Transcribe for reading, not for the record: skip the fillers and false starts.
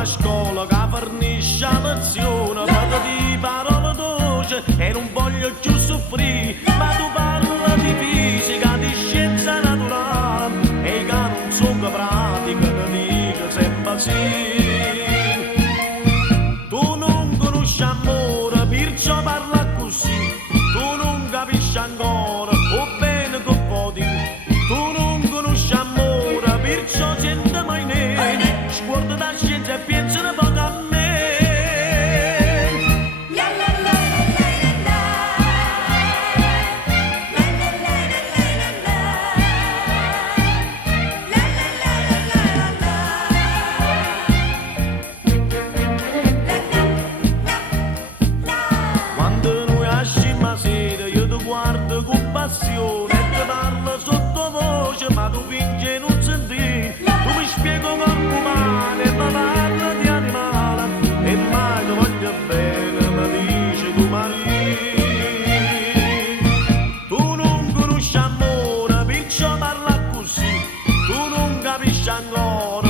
a scuola che fornisce a lezione, vado di parole dolci e non voglio più soffrire, ma tu parla di fisica, di scienza naturale e che non sono pratica, ti dico sempre sì. Tu non conosci amore, perciò parla così, tu non capisci ancora, o bene che podi, tu non conosci amore, perciò senti mai ne, sguardo da scienza e pensa un po' a me. Quando noi asciamo a sera io ti guardo con passione e ti parlo sottovoce ma tu fingi non senti, tu mi spieghi corpo umano e mi parla di animale e mai ti voglio bene mi dici tu Maria. Tu non conosci amore perciò parla così, tu non capisci ancora